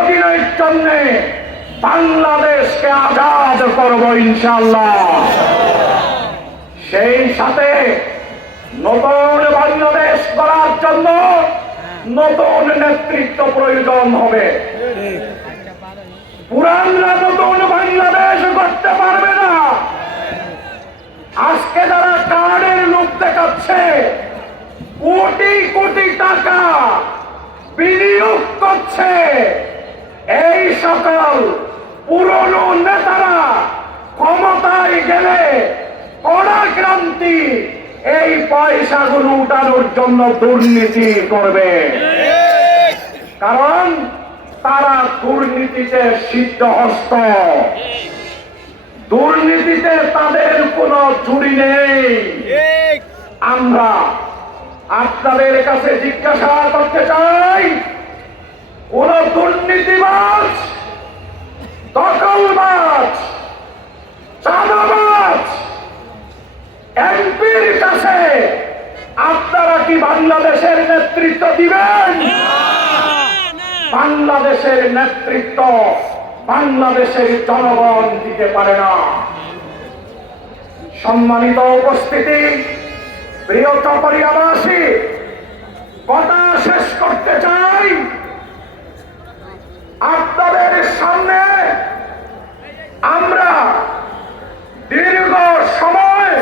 চিরদিনের জন্য বাংলাদেশকে আজাদ করব ইনশাআল্লাহ। সেই সাথে নতুন বাংলাদেশ করার জন্য নতুন নেতৃত্ব প্রয়োজন হবে। পুরানরা নতুন বাংলাদেশ করতে পারবে না। আজকে যারা কার্ডের লোক দেখাচ্ছে, কোটি কোটি টাকা বিনিয়োগ করছে, এই সকল পুরনো নেতারা ক্ষমতায় গেলে কড়া ক্রান্তি এই পয়সাগুলো উঠানোর জন্য দুর্নীতি করবে। কারণ তারা দুর্নীতিতে সিদ্ধহস্ত, দুর্নীতিতে তাদের কোনো চুরি নেই। আমরা আপনাদের কাছে জিজ্ঞাসা করতে চাই, কোন দুর্নীতিবাজ, দখলবাজ, চাঁদাবাজ এমপির কাছে আপনারা কি বাংলাদেশের নেতৃত্ব দিবেন? বাংলাদেশের নেতৃত্ব বাংলাদেশের জনগণ দিতে পারে না। সম্মানিত উপস্থিতি, প্রিয় চকরিয়াবাসী, কথা শেষ করতে চাই। আপনাদের সামনে আমরা দীর্ঘ সময়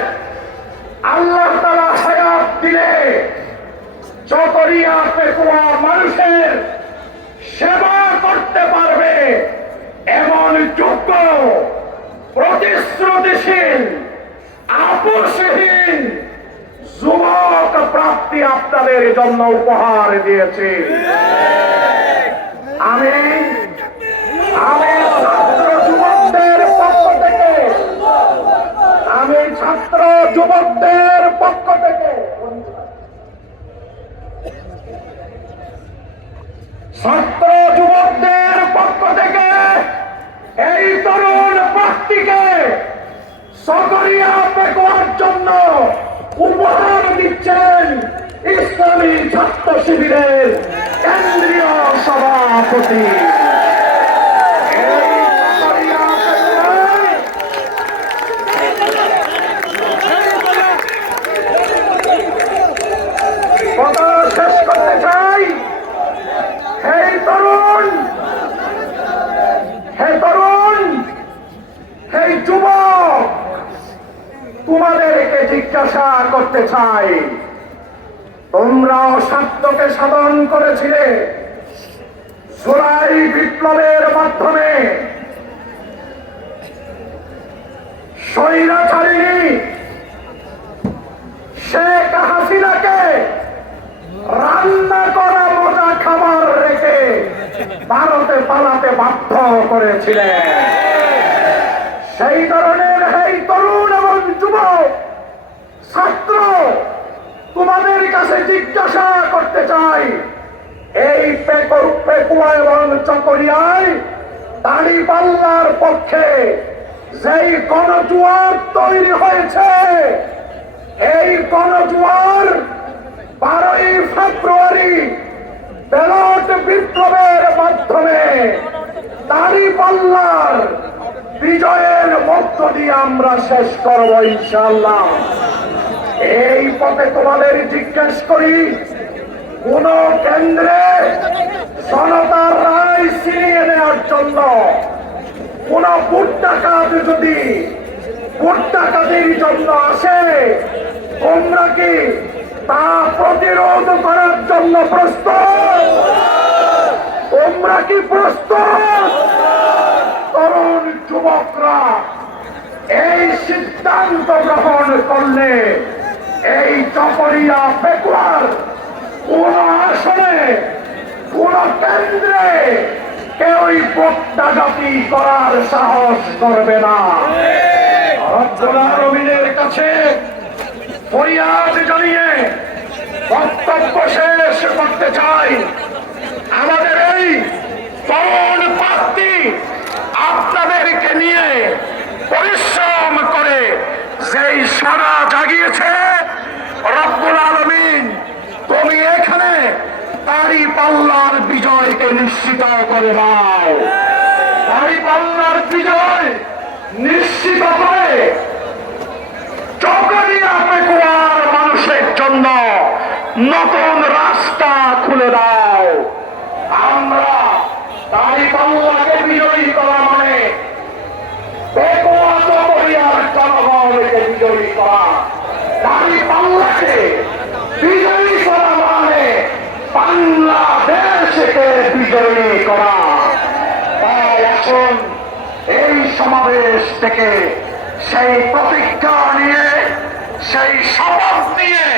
আল্লাহ তাআলা হায়াত দিলে চকরিয়া পেকুয়া মানুষের সেবা করতে পারবে এমন যোগ্য, প্রতিশ্রুতিশীল, আপোষহীন যুবক প্রাপ্তি আপনাদের জন্য উপহার দিয়েছি। আমি ছাত্র যুবকদের পক্ষ থেকে ছাত্র যুবকদের পক্ষ থেকে এই তরুণ প্রার্থীকে চকরিয়া পেকুয়ার জন্য উপহার দিচ্ছেন ইসলামী ছাত্র শিবিরের কেন্দ্রীয় সভাপতি। কথা শেষ করতে চাই। হে তরুণ, হে যুবক, তোমাদেরকে জিজ্ঞাসা করতে চাই, তোমরা স্বার্থকে সাধন করেছিলে জুলাই বিপ্লবের মাধ্যমে। স্বৈরাচারিণী শেখ হাসিনাকে রান্না করা মজা খাবার রেখে ভারতে পালাতে বাধ্য করেছিলেন। সেই ধরনের এই তরুণ এবং যুবক ছাত্র, তোমাদের কাছে জিজ্ঞাসা করতে চাই, এই পেকুয়া এবং চকরিয়ায় দাঁড়িপাল্লার পক্ষে যেই গণজোয়ার তৈরি হয়েছে, এই গণজোয়ার 12ই ফেব্রুয়ারি ব্যালট বিপ্লবের মাধ্যমে দাঁড়িপাল্লার বিজয়ের মধ্য দিয়ে আমরা শেষ করব ইনশাআল্লাহ। এই পথে তোমাদের জিজ্ঞেস করি, কোন কেন্দ্রে জনতার রায় ছিনিয়ে নেওয়ার জন্য কোন ভোট ডাকাত যদি ভোট ডাকাতির জন্য আসে, তোমরা কি তা প্রতিরোধ করার জন্য প্রস্তুত? তোমরা কি প্রস্তুত? তরুণ যুবকরা এই সিদ্ধান্ত গ্রহণ করলে এই চকরিয়া পেকুয়ার কোন আসনে, কোন কেন্দ্রে কেউই ভোট ডাকাতি করার সাহস করবে না। রব্বুল আলামিনের কাছে ফরিয়াদ জানিয়ে বক্তব্য শেষ করতে চাই। আমাদের এই তরুণ প্রার্থী আপনাদেরকে নিয়ে পরিশ্রম করে যেই সারা জাগিয়েছে, রব্বুল আলামিন তুমি এখানে তার দাঁড়িপাল্লার বিজয়কে নিশ্চিত করে দাও। দাঁড়িপাল্লার বিজয় নিশ্চিত করে চকরিয়া পেকুয়ার মানুষের জন্য নতুন রাস্তা খুলে দাও। আমরা দাঁড়িপাল্লাকে বিজয়ী করা মানে পেকুয়া চকরিয়ার জনগণকে বিজয়ী করা, দাঁড়িপাল্লাকে বিজয়ী করা মানে বাংলাদেশকে বিজয়ী করা। তাই এখন এই সমাবেশ থেকে সেই প্রতিজ্ঞা নিয়ে, সেই শপথ নিয়ে